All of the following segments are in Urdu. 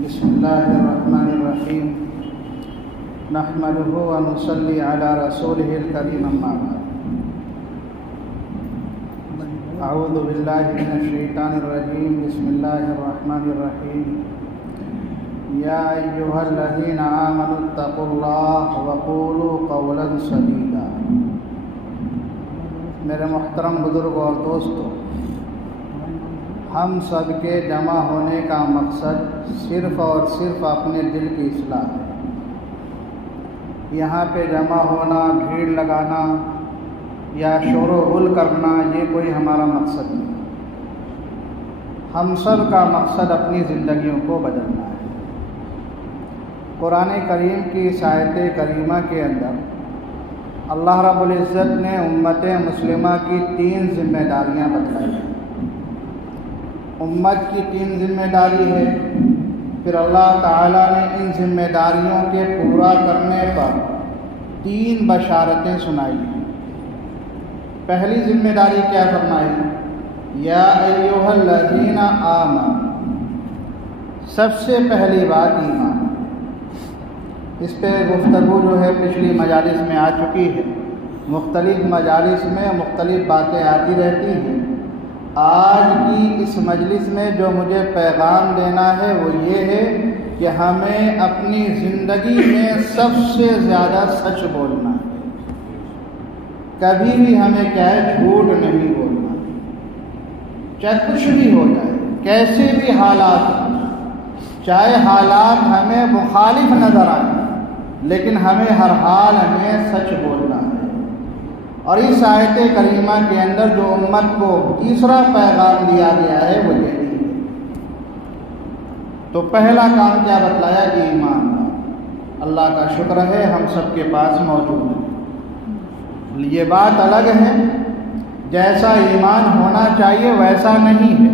بسم الله الرحمن الرحيم نحمده ونصلي على رسوله الكريم أما بعد أعوذ بالله من الشيطان الرجيم بسم الله الرحمن الرحيم يا أيها الذين آمنوا اتقوا الله وقولوا قولا سديدا۔ میرے محترم بزرگ اور دوستو، ہم سب کے جمع ہونے کا مقصد صرف اور صرف اپنے دل کی اصلاح ہے۔ یہاں پہ جمع ہونا، بھیڑ لگانا یا شور و غل کرنا، یہ کوئی ہمارا مقصد نہیں۔ ہم سب کا مقصد اپنی زندگیوں کو بدلنا ہے۔ قرآن کریم کی اس آیت کریمہ کے اندر اللہ رب العزت نے امت مسلمہ کی 3 ذمہ داریاں بتلائی ہیں۔ امت کی 3 ذمہ داری ہے، پھر اللہ تعالیٰ نے ان ذمہ داریوں کے پورا کرنے پر 3 بشارتیں سنائی ہیں۔ پہلی ذمہ داری کیا فرمائی؟ یا ایھا الذین آمنوا، سب سے پہلی بات ایمان۔ اس پہ گفتگو جو ہے پچھلی مجالس میں آ چکی ہے، مختلف مجالس میں مختلف باتیں آتی رہتی ہیں۔ آج کی اس مجلس میں جو مجھے پیغام دینا ہے وہ یہ ہے کہ ہمیں اپنی زندگی میں سب سے زیادہ سچ بولنا ہے۔ کبھی بھی ہمیں کیا ہے، جھوٹ نہیں بولنا، چاہے کچھ بھی ہو جائے، کیسے بھی حالات ہوں، چاہے حالات ہمیں مخالف نظر آئیں، لیکن ہمیں ہر حال میں سچ بولنا ہے۔ اور اس آیت کریمہ کے اندر جو امت کو تیسرا پیغام دیا گیا ہے وہ یہی ہے۔ تو پہلا کام کیا بتلایا؟ ایمان۔ اللہ کا شکر ہے ہم سب کے پاس موجود ہے۔ یہ بات الگ ہے، جیسا ایمان ہونا چاہیے ویسا نہیں ہے،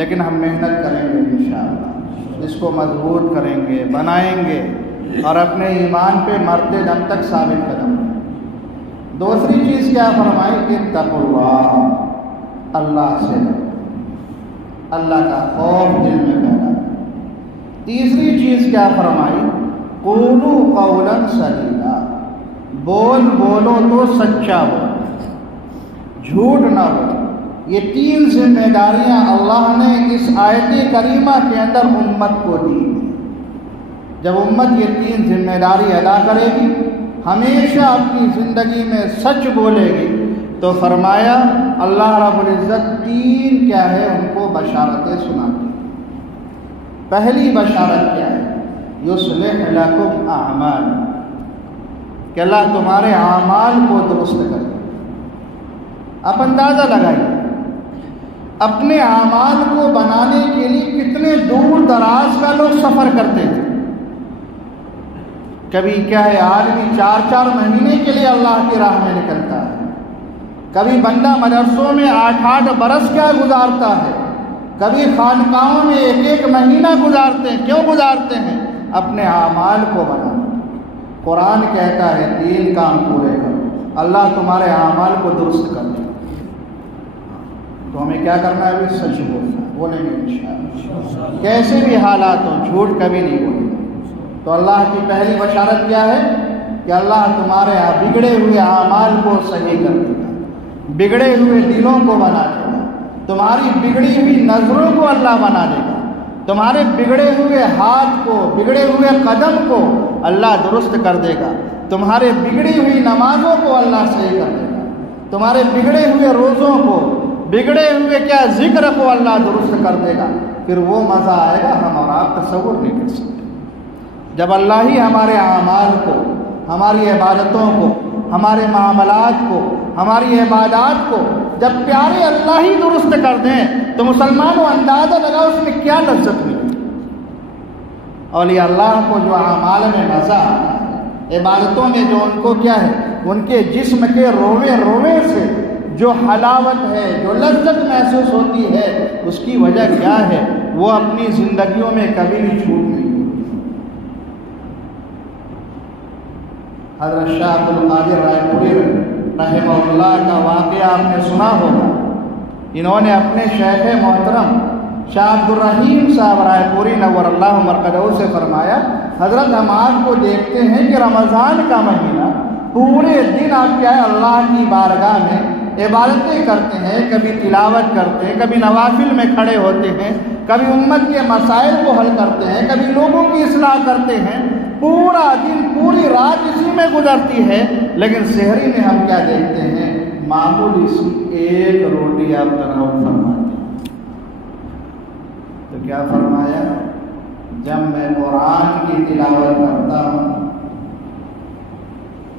لیکن ہم محنت کریں گے انشاءاللہ، اس کو مضبوط کریں گے، بنائیں گے اور اپنے ایمان پہ مرتے دم تک ثابت قدم ہیں۔ دوسری چیز کیا فرمائی؟ اتقوا اللہ، اللہ سے ڈرو، اللہ کا خوف دل میں پیدا کرو۔ تیسری چیز کیا فرمائی؟ قولوا قولا سدیدا، بولو تو سچا بولو، جھوٹ نہ بولو۔ یہ 3 ذمہ داریاں اللہ نے اس آیت کریمہ کے اندر امت کو دی۔ جب امت یہ 3 ذمہ داری ادا کرے گی، ہمیشہ اپنی زندگی میں سچ بولے گی، تو فرمایا اللہ رب العزت 3 کیا ہے ان کو بشارتیں سناتی۔ پہلی بشارت کیا ہے؟ یصلح لکم اعمال، کہ اللہ تمہارے اعمال کو درست کرے۔ آپ اندازہ لگائیے اپنے اعمال کو بنانے کے لیے کتنے دور دراز کا لوگ سفر کرتے تھے۔ کبھی کیا ہے، آدمی 4 مہینے کے لیے اللہ کی راہ میں نکلتا ہے، کبھی بندہ مدرسوں میں 8 برس کیا گزارتا ہے، کبھی خانقاہوں میں 1 مہینہ گزارتے ہیں۔ کیوں گزارتے ہیں؟ اپنے اعمال کو بنانا۔ قرآن کہتا ہے 3 کام پورے کرو، اللہ تمہارے اعمال کو درست کر دے۔ تو ہمیں کیا کرنا ہے؟ سچ بولنا، بولیں گے انشاءاللہ، کیسے بھی حالات ہوں، جھوٹ کبھی نہیں بولیں۔ تو اللہ کی پہلی بشارت کیا ہے کہ اللہ تمہارے بگڑے ہوئے اعمال کو صحیح کر دے گا، بگڑے ہوئے دلوں کو بنا دے گا، تمہاری بگڑی ہوئی نظروں کو اللہ بنا دے گا، تمہارے بگڑے ہوئے ہاتھ کو، بگڑے ہوئے قدم کو اللہ درست کر دے گا، تمہارے بگڑی ہوئی نمازوں کو اللہ صحیح کر دے گا، تمہارے بگڑے ہوئے روزوں کو، بگڑے ہوئے کیا ذکر کو اللہ درست کر دے گا۔ پھر وہ مزہ آئے گا ہم اور آپ تصور نہیں کر سکتے۔ جب اللہ ہی ہمارے اعمال کو، ہماری عبادتوں کو، ہمارے معاملات کو، ہماری عبادات کو جب پیارے اللہ ہی درست کر دیں تو مسلمانوں اندازہ لگاؤ اس میں کیا لذت ملتی۔ اولیاء اللہ کو جو اعمال میں مزہ آتا ہے، عبادتوں میں جو ان کو کیا ہے، ان کے جسم کے روے سے جو حلاوت ہے، جو لذت محسوس ہوتی ہے، اس کی وجہ کیا ہے؟ وہ اپنی زندگیوں میں کبھی بھی چھوٹ نہیں۔ حضرت شاہ عبد القادر رائے پوری رحمہ اللہ کا واقعہ آپ نے سنا ہوگا۔ انہوں نے اپنے شیخ محترم شاہ عبد الرحیم صاحب رائے پوری نور اللہ مرقدہ سے فرمایا، حضرت ہم آپ کو دیکھتے ہیں کہ رمضان کا مہینہ پورے دن آپ کیا ہے اللہ کی بارگاہ میں عبادتیں کرتے ہیں، کبھی تلاوت کرتے ہیں، کبھی نوافل میں کھڑے ہوتے ہیں، کبھی امت کے مسائل کو حل کرتے ہیں، کبھی لوگوں کی اصلاح کرتے ہیں، پورا دن پوری رات اسی میں گزرتی ہے، لیکن سحری میں ہم کیا دیکھتے ہیں، معمولی سی ایک روٹی آپ تناول فرماتے ہیں۔ تو کیا فرمایا، جب میں قرآن کی تلاوت کرتا ہوں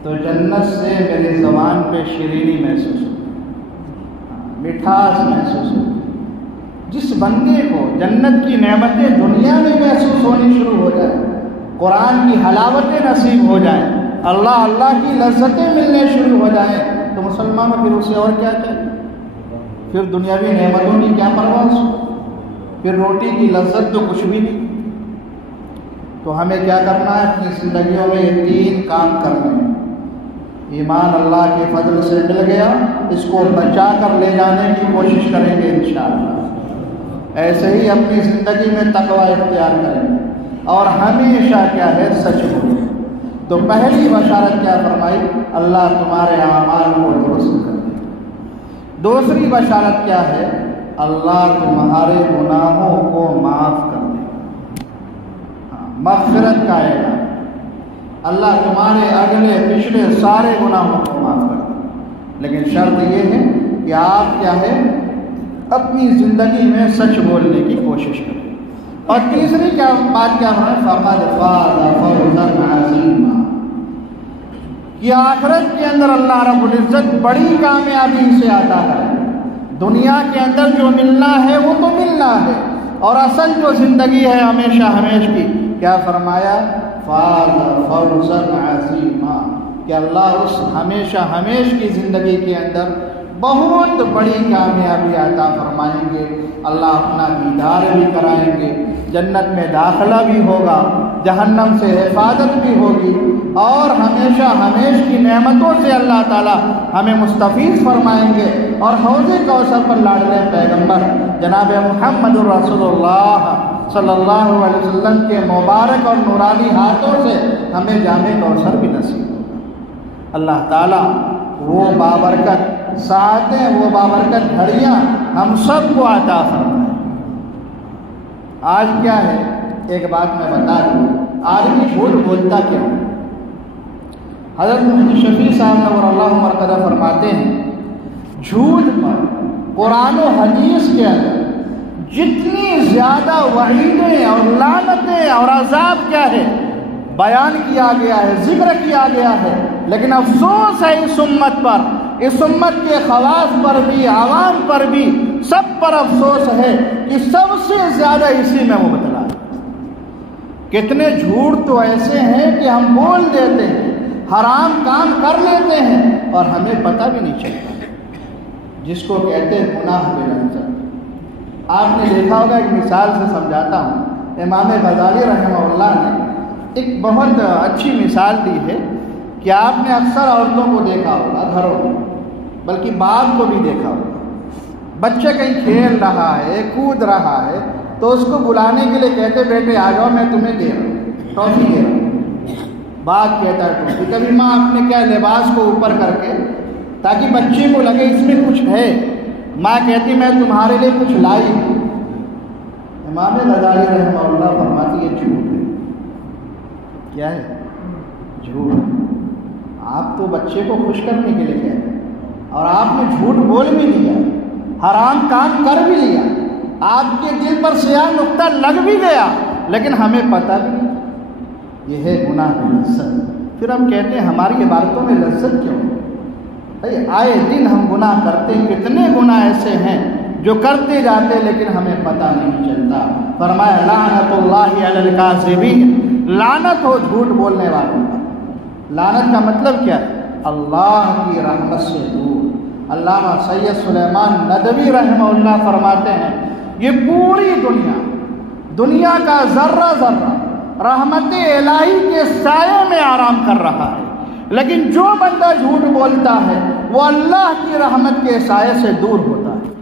تو جنت سے میری زبان پہ شیرینی محسوس ہوتی ہے، مٹھاس محسوس ہوتی ہے۔ جس بندے کو جنت کی نعمتیں دنیا میں محسوس ہونی شروع ہو جائے، قرآن کی حلاوتیں نصیب ہو جائیں، اللہ اللہ کی لذتیں ملنے شروع ہو جائیں، تو مسلمان پھر اسے اور کیا چاہیے؟ پھر دنیاوی نعمتوں کی کیا پرواہ، پھر روٹی کی لذت تو کچھ بھی نہیں۔ تو ہمیں کیا کرنا ہے، اپنی زندگیوں میں یہ 3 کام کرنے ہیں۔ ایمان اللہ کے فضل سے مل گیا، اس کو بچا کر لے جانے کی کوشش کریں گے انشاءاللہ۔ ایسے ہی اپنی زندگی میں تقوی اختیار کریں گے اور ہمیشہ کیا ہے، سچ بولیں۔ تو پہلی بشارت کیا فرمائی، اللہ تمہارے اعمال کو درست کر دے۔ دوسری بشارت کیا ہے، اللہ تمہارے گناہوں کو معاف کر دے، مغفرت کا اعلان، اللہ تمہارے اگلے پچھلے سارے گناہوں کو معاف کر دے، لیکن شرط یہ ہے کہ آپ کیا ہے، اپنی زندگی میں سچ بولنے کی کوشش کریں۔ اور تیسری کیا بات کیا ہے، فقد فاز فوزا عظیما، کہ آخرت کے اندر اللہ رب العزت بڑی کامیابی سے عطا کرے۔ دنیا کے اندر جو ملنا ہے وہ تو ملنا ہے، اور اصل جو زندگی ہے ہمیشہ ہمیش کی، کیا فرمایا، فاز فوزا عظیما، کہ اللہ اس ہمیشہ ہمیش کی زندگی کے اندر بہت بڑی کامیابی عطا فرمائیں گے۔ اللہ اپنا دیدار بھی کرائیں گے، جنت میں داخلہ بھی ہوگا، جہنم سے حفاظت بھی ہوگی، اور ہمیشہ ہمیش کی نعمتوں سے اللہ تعالی ہمیں مستفیض فرمائیں گے، اور حوض کوثر پر لاڈلے پیغمبر جناب محمد الرسول اللہ صلی اللہ علیہ وسلم کے مبارک اور نورانی ہاتھوں سے ہمیں جام کوثر بھی نصیب ہوگا۔ اللہ تعالی وہ بابرکت ساعتیں، وہ بابرکت گھڑیاں ہم سب کو عطا فرمائے۔ آج کیا ہے، ایک بات میں بتا دوں، آدمی جھوٹ بولتا کیوں؟ حضرت مفتی شفیع صاحب نور اللہ مرقدہ فرماتے ہیں، جھوٹ پر قرآن و حدیث کے اندر جتنی زیادہ وعیدیں اور لعنتیں اور عذاب کیا ہے بیان کیا گیا ہے، ذکر کیا گیا ہے، لیکن افسوس ہے اس امت پر، اس امت کے خواص پر بھی، عوام پر بھی، سب پر افسوس ہے کہ سب سے زیادہ اسی میں مبتلا ہے۔ کتنے جھوٹ تو ایسے ہیں کہ ہم بول دیتے ہیں، حرام کام کر لیتے ہیں اور ہمیں پتہ بھی نہیں چلتا، جس کو کہتے ہیں گناہ بے لذت۔ آپ نے دیکھا ہوگا، ایک مثال سے سمجھاتا ہوں، امام غزالی رحمہ اللہ نے ایک بہت اچھی مثال دی ہے کہ آپ نے اکثر عورتوں کو دیکھا ہوگا گھروں میں، بلکہ باپ کو بھی دیکھا ہوگا، بچے کہیں کھیل رہا ہے، کود رہا ہے، تو اس کو بلانے کے لیے کہتے بیٹے آ جاؤ، میں تمہیں دے رہا ہوں، ٹافی دے رہا ہوں۔ باپ کہتا ہے ٹافی، کبھی ماں اپنے کیا لباس کو اوپر کر کے تاکہ بچے کو لگے اس میں کچھ ہے، ماں کہتی میں تمہارے لیے کچھ لائی ہوں۔ امام غزالی رحمہ اللہ فرماتی ہے جھوٹ ہے۔ کیا ہے؟ جھوٹ۔ آپ تو بچے کو خوش کرنے کے لیے کہتے ہیں، اور آپ نے جھوٹ بول بھی لیا، حرام کام کر بھی لیا، آپ کے دل پر سیاہ نقطہ لگ بھی گیا، لیکن ہمیں پتہ بھی نہیں۔ یہ ہے گناہ میں لذت۔ پھر ہم کہتے ہیں ہماری عبادتوں میں لذت کیوں؟ آئے دن ہم گناہ کرتے ہیں، کتنے گناہ ایسے ہیں جو کرتے جاتے لیکن ہمیں پتہ نہیں چلتا۔ فرمایا لعنت اللہ علی الکاذبین، لعنت ہو جھوٹ بولنے والوں پر۔ لعنت کا مطلب کیا ہے؟ اللہ کی رحمت سے دور۔ علامہ سید سلیمان ندوی رحمہ اللہ فرماتے ہیں، یہ پوری دنیا کا ذرہ ذرہ رحمت الہی کے سائے میں آرام کر رہا ہے، لیکن جو بندہ جھوٹ بولتا ہے وہ اللہ کی رحمت کے سائے سے دور ہوتا ہے۔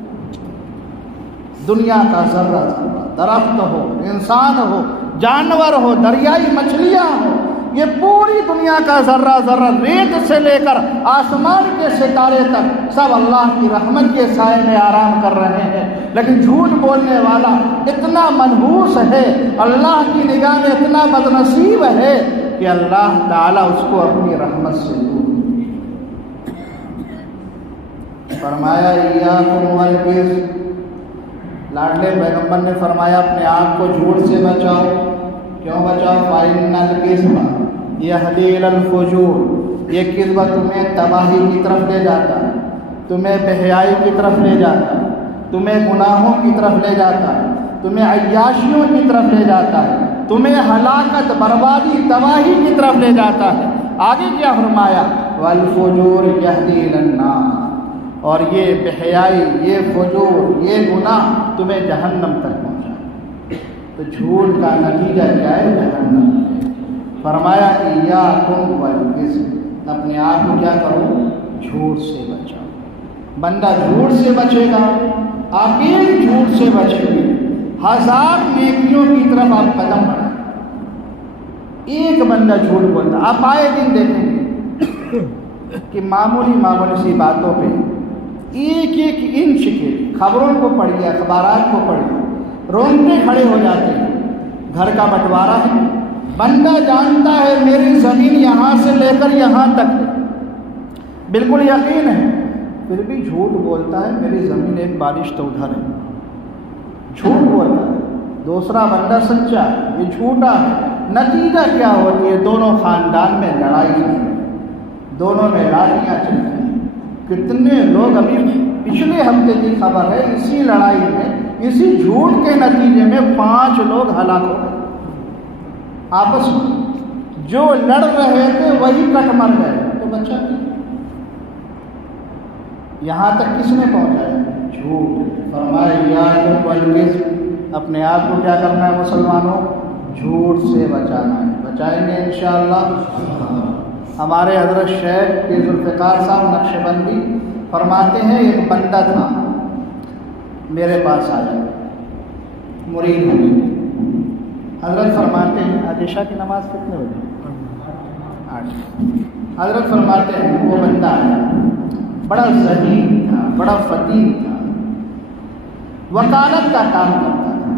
دنیا کا ذرہ ذرہ، درخت ہو، انسان ہو، جانور ہو، دریائی مچھلیاں ہو، یہ پوری دنیا کا ذرہ ذرہ، ریت سے لے کر آسمان کے ستارے تک، سب اللہ کی رحمت کے سائے میں آرام کر رہے ہیں، لیکن جھوٹ بولنے والا اتنا منحوس ہے، اللہ کی نگاہ میں اتنا بدنصیب ہے کہ اللہ تعالیٰ اس کو اپنی رحمت سے دور۔ فرمایا ایاکم والکذب، لاڈلے پیغمبر نے فرمایا اپنے آپ کو جھوٹ سے بچاؤ۔ کیوں بچاؤ؟ فَإِنَّ الْكِذْبَ يَهْدِي إِلَى الْفُجُورِ، یہ کذب تمہیں تباہی کی طرف لے جاتا ہے، تمہیں بے حیائی کی طرف لے جاتا ہے، تمہیں گناہوں کی طرف لے جاتا ہے، تمہیں عیاشیوں کی طرف لے جاتا ہے، تمہیں ہلاکت، بربادی، تباہی کی طرف لے جاتا ہے۔ آگے کیا فرمایا؟ وَالْفُجُورِ يَهْدِي إِلَى النَّارِ، اور یہ بے حیائی، یہ فجور، یہ گناہ تمہیں جہنم تک پہنچائے۔ تو جھوٹ کا نتیجہ کیا ہے؟ جہنم ہے۔ فرمایا ایاکم والکذب، اپنے آپ کو کیا کرو؟ جھوٹ سے بچاؤ۔ بندہ جھوٹ سے بچے گا، آپ ایک جھوٹ سے بچیں گے، 1000 نیکیوں کی طرف آپ قدم بڑھائیں۔ ایک بندہ جھوٹ بولتا، آپ آئے دن دیکھیں گے کہ معمولی سی باتوں پہ ایک انچ کے، خبروں کو پڑھیے، اخبارات کو پڑھیے، رونگٹے کھڑے ہو جاتے ہیں۔ گھر کا بٹوارا ہے، بندہ جانتا ہے میری زمین یہاں سے لے کر یہاں تک، بالکل یقین ہے، پھر بھی جھوٹ بولتا ہے میری زمین ایک بالش تو ادھر ہے، جھوٹ بولتا ہے۔ دوسرا بندہ سچا ہے، یہ جھوٹا ہے۔ نتیجہ کیا ہوتی ہے؟ دونوں خاندان میں لڑائی ہے، دونوں میں لاٹیاں چلتی ہیں۔ کتنے لوگ، ابھی پچھلے ہفتے کی خبر ہے، اسی لڑائی میں، اسی جھوٹ کے نتیجے میں 5 لوگ ہلاک ہو گئے آپس میں۔ جو لڑ رہے تھے وہی کٹ مر گئے، تو بچہ کی یہاں تک کس نے پہنچایا؟ جھوٹ۔ فرمایا ایاکم والکذب، اپنے آپ کو کیا کرنا ہے مسلمانوں؟ جھوٹ سے بچانا ہے۔ بچائیں گے انشاءاللہ۔ ہمارے حضرت شیخ کے ذوالفقار صاحب نقشبندی فرماتے ہیں ایک بندہ تھا میرے پاس آیا، مرید ہونے کے۔ حضرت فرماتے ہیں، آج عشاء کی نماز کتنے بجے؟ 8۔ حضرت فرماتے ہیں وہ بندہ آیا، بڑا ذہین تھا، بڑا فقیر تھا، وکالت کا کام کرتا تھا،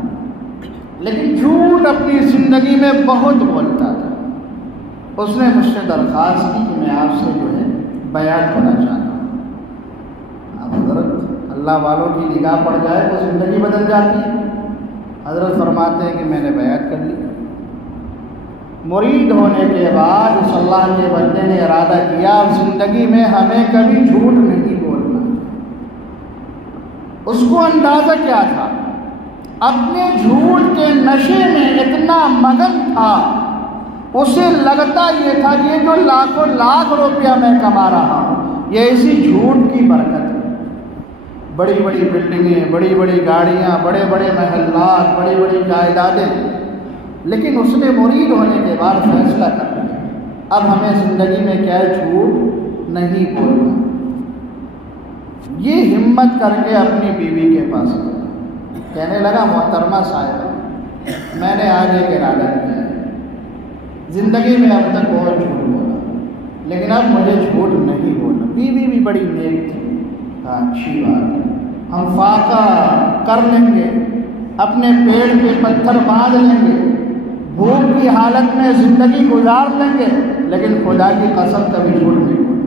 لیکن جھوٹ اپنی زندگی میں بہت بولتا تھا۔ اس نے مجھ سے درخواست کی کہ میں آپ سے جو ہے بیعت ہونا چاہتا ہوں۔ اب حضرت اللہ والوں کی نگاہ پڑ جائے تو زندگی بدل جاتی ہے۔ حضرت فرماتے ہیں کہ میں نے بیعت کر لی۔ مرید ہونے کے بعد اس اللہ کے بندے نے ارادہ کیا اب زندگی میں ہمیں کبھی جھوٹ نہیں بولنا۔ اس کو اندازہ کیا تھا؟ اپنے جھوٹ کے نشے میں اتنا مگن تھا، اسے لگتا یہ تھا کہ یہ جو لاکھوں لاکھ روپیہ میں کما رہا ہوں یہ اسی جھوٹ کی برکت ہے۔ بڑی بڑی بلڈنگیں، بڑی بڑی گاڑیاں، بڑے بڑے محلات، بڑی بڑی جائیدادیں، لیکن اس نے مرید ہونے کے بعد فیصلہ کر لیا اب ہمیں زندگی میں کیا ہے؟ جھوٹ نہیں بولنا۔ یہ ہمت کر کے اپنی بیوی کے پاس کہنے لگا محترمہ صاحبہ، میں نے آج ایک ارادہ کیا ہے، زندگی میں اب تک بہت جھوٹ بولا لیکن اب مجھے جھوٹ نہیں بولنا۔ بیوی بھی بڑی نیک تھی، اچھی بات ہے، ہم فاقہ کر لیں گے، اپنے پیڑ پہ پتھر باندھ لیں گے، بھوک کی حالت میں زندگی گزار لیں گے، لیکن خدا کی قسم کبھی جھوٹ نہیں بولیں۔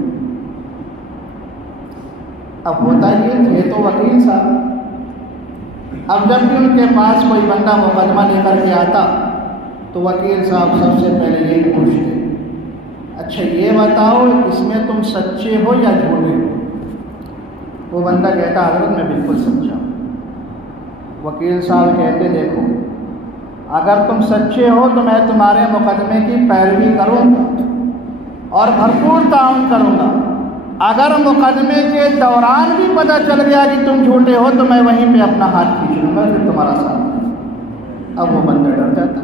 اب ہوتا یہ تو وکیل صاحب، اب جب بھی ان کے پاس کوئی بندہ مقدمہ لے کر کے آتا تو وکیل صاحب سب سے پہلے یہ پوچھتے، اچھا یہ بتاؤ اس میں تم سچے ہو یا جھوٹے ہو؟ وہ بندہ کہتا حضرت میں بالکل سچا ہوں۔ وکیل صاحب کہتے دیکھو اگر تم سچے ہو تو میں تمہارے مقدمے کی پیروی کروں گا اور بھرپور تعاون کروں گا، اگر مقدمے کے دوران بھی پتہ چل گیا کہ تم جھوٹے ہو تو میں وہیں پہ اپنا ہاتھ کھینچ لوں گا، پھر تمہارا ساتھ۔ اب وہ بندہ ڈر جاتا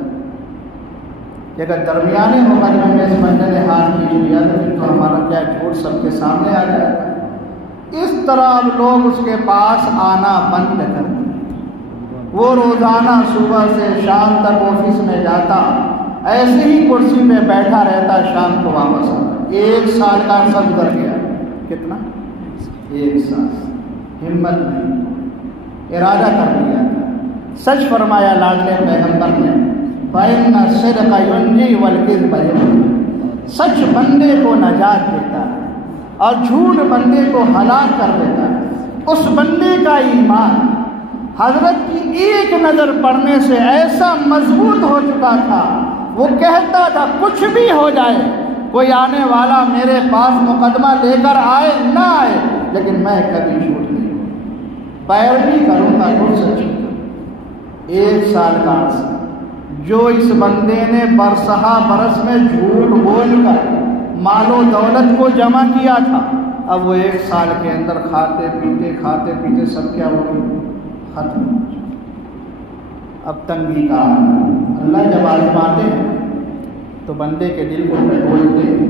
کہ اگر درمیانے مقدمے میں اس بندے نے ہاتھ کھینچ لیا تو پھر تو ہمارا کیا جھوٹ سب کے سامنے آ جائے گا۔ اس طرح اب لوگ اس کے پاس آنا بند کر دیں۔ وہ روزانہ صبح سے شام تک آفس میں جاتا، ایسے ہی کرسی پہ بیٹھا رہتا، شام کو واپس آتا۔ 1 سال کا عرصہ گزر گیا۔ کتنا؟ 1 سال۔ ہمت نہیں، ارادہ کر لیا، سچ فرمایا لاڈلے پیغمبر نے، فَإِنَّ الصِّدْقَ يُنْجِي وَالْكِذْبَ يُنْجِي۔ سچ بندے کو نجات دیتا ہے اور جھوٹ بندے کو ہلاک کر دیتا ہے۔ اس بندے کا ایمان حضرت کی ایک نظر پڑنے سے ایسا مضبوط ہو چکا تھا، وہ کہتا تھا کچھ بھی ہو جائے، کوئی آنے والا میرے پاس مقدمہ لے کر آئے نہ آئے، لیکن میں کبھی جھوٹ نہیں ہوں، پیروی کروں گا تو سچی۔ 1 سال کا عرصہ جو اس بندے نے برسہا برس میں جھوٹ بول کر مال و دولت کو جمع کیا تھا، اب وہ 1 سال کے اندر کھاتے پیتے سب کیا ہو گیا؟ ختم۔ اب تنگی کا اللہ جب آزماتے ہیں تو بندے کے دل کو ٹٹولتے ہیں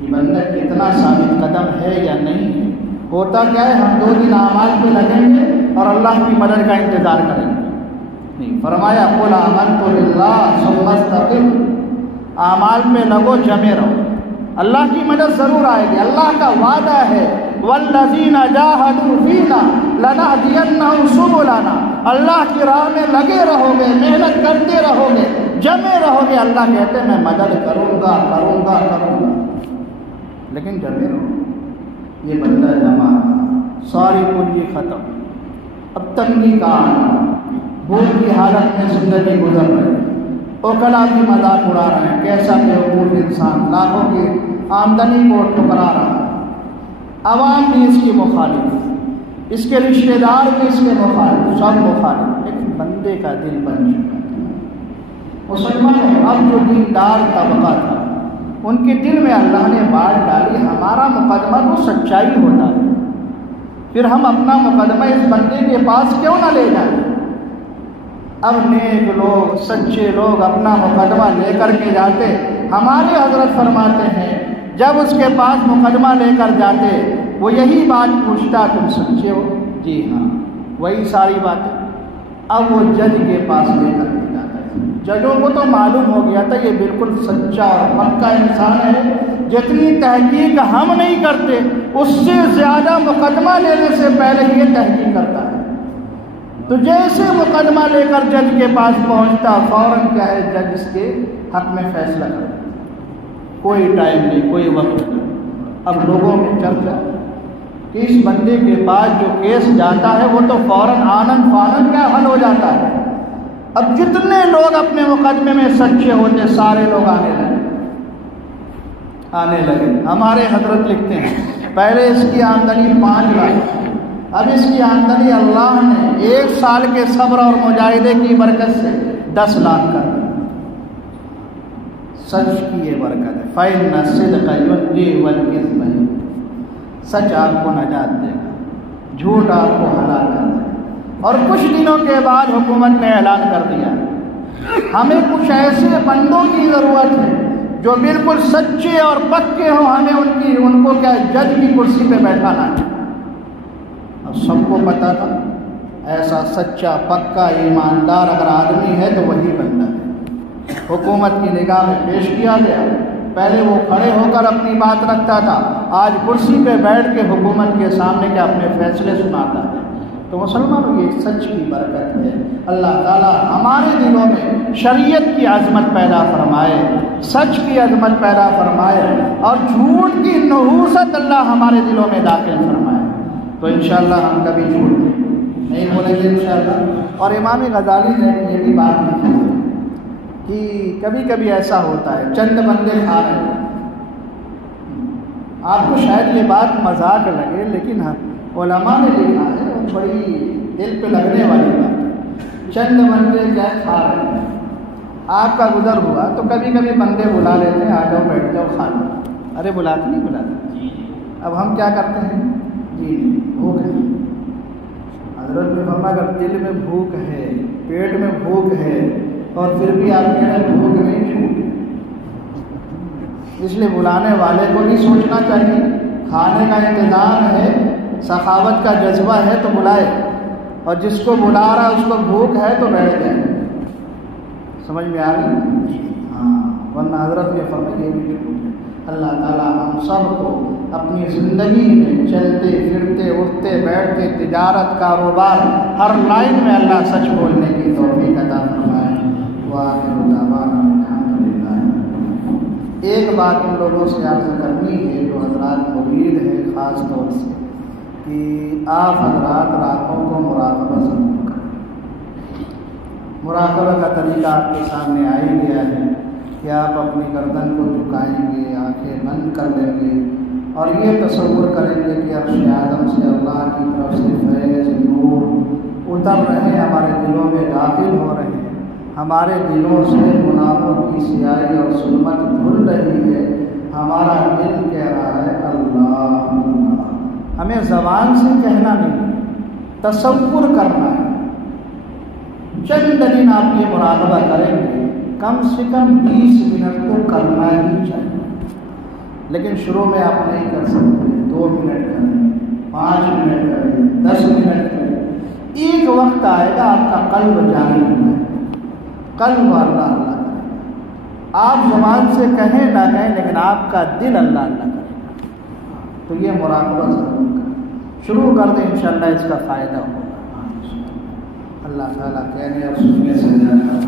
کہ بندہ کتنا ثابت قدم ہے یا نہیں ہے۔ ہوتا کیا ہے، ہم 2 دن اعمال پہ لگیں گے اور اللہ کی مدد کا انتظار کریں گے، نہیں، فرمایا قُلْ آمَنْتُ بِاللَّهِ ثُمَّ اسْتَقِمْ، اعمال پہ لگو، جمے رہو، اللہ کی مدد ضرور آئے گی۔ اللہ کا وعدہ ہے وَالَّذِينَ جَاهَدُوا فِينَا لَنَهْدِيَنَّهُمْ سُبُلَنَا، اللہ کی راہ میں لگے رہو گے، محنت کرتے رہو گے، جمے رہو گے، اللہ کہتے ہیں میں مدد کروں گا، لیکن جمے رہو۔ یہ بندہ جمع، ساری پونجی ختم، اب تنگی کا آنا، بھوک کی حالت میں زندگی گزر رہی، اوکلا کی مذاق اڑا رہے ہیں، کیسا بیوقوف انسان، لاکھوں کی آمدنی کو ٹھکرا رہا ہے، عوام بھی اس کی مخالف، اس کے رشتہ دار بھی اس کے مخالف، سب مخالف، ایک بندے کا دل بن چکا تھا۔ مسلمان اب جو دیندار طبقہ تھا ان کے دل میں اللہ نے بات ڈالی، ہمارا مقدمہ تو سچائی ہوتا ہے، پھر ہم اپنا مقدمہ اس بندے کے پاس کیوں نہ لے جائیں۔ اب نیک لوگ، سچے لوگ اپنا مقدمہ لے کر کے جاتے، ہمارے حضرت فرماتے ہیں جب اس کے پاس مقدمہ لے کر جاتے وہ یہی بات پوچھتا، تم سچے ہو؟ جی ہاں، وہی ساری باتیں۔ اب وہ جج کے پاس لے کر کے جاتا ہے، ججوں کو تو معلوم ہو گیا تھا یہ بالکل سچا اور پکا انسان ہے، جتنی تحقیق ہم نہیں کرتے اس سے زیادہ مقدمہ لینے سے پہلے یہ تحقیق کرتا ہے۔ تو جیسے مقدمہ لے کر جج کے پاس پہنچتا، فوراً کیا ہے، جج اس کے حق میں فیصلہ کرتا، کوئی ٹائم نہیں، کوئی وقت نہیں۔ اب لوگوں میں چرچا کہ اس بندے کے پاس جو کیس جاتا ہے وہ تو فوراً آنن فانن کیا حل ہو جاتا ہے۔ اب جتنے لوگ اپنے مقدمے میں سچے ہوتے سارے لوگ آنے لگے۔ ہمارے حضرت لکھتے ہیں پہلے اس کی آمدنی 5 لاکھ، اب اس کی آمدنی اللہ نے 1 سال کے صبر اور مجاہدے کی برکت سے 10 لاکھ کر دی۔ سچ کی یہ برکت ہے، فَإِنَّ الصِّدْقَ يُنْجِي وَالْكِذْبَ يُنْجِي۔ سچ آپ کو نجات دے گا، جھوٹ آپ کو ہلاک کر دے گا۔ اور کچھ دنوں کے بعد حکومت نے اعلان کر دیا ہمیں کچھ ایسے بندوں کی ضرورت ہے جو بالکل سچے اور پکے ہوں، ہمیں ان کو کیا جج کی کرسی پہ بیٹھانا ہے۔ اب سب کو پتا تھا ایسا سچا پکا ایماندار اگر آدمی ہے تو وہی بندہ ہے۔ حکومت کی نگاہ میں پیش کیا گیا، پہلے وہ کھڑے ہو کر اپنی بات رکھتا تھا، آج کرسی پہ بیٹھ کے حکومت کے سامنے کے اپنے فیصلے سناتا ہے۔ تو مسلمانوں یہ سچ کی برکت ہے، اللہ تعالیٰ ہمارے دلوں میں شریعت کی عظمت پیدا فرمائے، سچ کی عظمت پیدا فرمائے، اور جھوٹ کی نحوست اللہ ہمارے دلوں میں داخل فرمائے۔ تو انشاءاللہ ہم کبھی جھوٹ نہیں بولیں گے انشاءاللہ۔ اور امام غزالی نے یہ بھی بات لکھی ہے کہ کبھی کبھی ایسا ہوتا ہے چند بندے کھا رہے ہیں، آپ کو شاید یہ بات مذاق لگے لیکن علماء نے لکھا ہے وہ بڑی دل پہ لگنے والی بات ہے۔ چند بندے کیا کھا رہے ہیں، آپ کا گزر ہوا تو کبھی کبھی بندے بلا لیتے ہیں، آ جاؤ بیٹھ جاؤ کھا لو، ارے بلاتے نہیں بلاتے، اب ہم کیا کرتے ہیں، جی بھوک ہے۔ حضرت نے فرمایا اگر دل میں بھوک ہے، پیٹ میں بھوک ہے اور پھر بھی آپ کہہ رہے ہیں بھوک نہیں چھوٹ، اس لیے بلانے والے کو بھی سوچنا چاہیے، کھانے کا انتظام ہے، سخاوت کا جذبہ ہے تو بلائے، اور جس کو بلا رہا ہے اس کو بھوک ہے تو بیٹھ جائے. سمجھ میں آ رہی؟ ہاں، ورنہ حضرت نے فرمایا یہ بھی ضرور ہے. اللہ تعالیٰ ہم سب کو اپنی زندگی میں چلتے پھرتے اٹھتے بیٹھتے تجارت کاروبار ہر لائن میں اللہ سچ بولنے کی توفیق عطا فرمائے. وآخر دعوانا الحمدللہ. ایک بات ان لوگوں سے عرض کرنی ہے جو حضرات مرید ہیں خاص طور سے، کہ آپ حضرات راتوں کو مراقبہ ضرور کریں. مراقبہ کا طریقہ آپ کے سامنے آ ہی گیا ہے کہ آپ اپنی گردن کو جھکائیں گے، آنکھیں بند کر لیں گے اور یہ تصور کریں گے کہ عرش اعظم سے اللہ کی طرف سے فیض نور اتر رہے ہیں، ہمارے دلوں میں داخل ہو رہے ہیں، ہمارے دلوں سے گناہوں کی سیاہی اور ظلمت دھل رہی ہے. ہمارا دل کہہ رہا ہے اللہ اللہ. ہمیں زبان سے کہنا نہیں، تصور کرنا ہے. چند دن آپ یہ مراقبہ کریں گے، کم سے کم 20 منٹ تو کرنا ہی چاہیے. لیکن شروع میں آپ نہیں کر سکتے. 2 منٹ کریں، 5 منٹ کریں، 10 منٹ کریں. ایک وقت آئے گا آپ کا قلب جاری ہونا ہے، قلب اللہ اللہ کرے گا. آپ زبان سے کہیں نہ کہیں لیکن آپ کا دل اللہ اللہ کرے گا. تو یہ مراقبہ ضرور کریں. شروع کر دیں، انشاءاللہ اس کا فائدہ ہوگا. اللہ تعالیٰ کہنے اور سننے سے زیادہ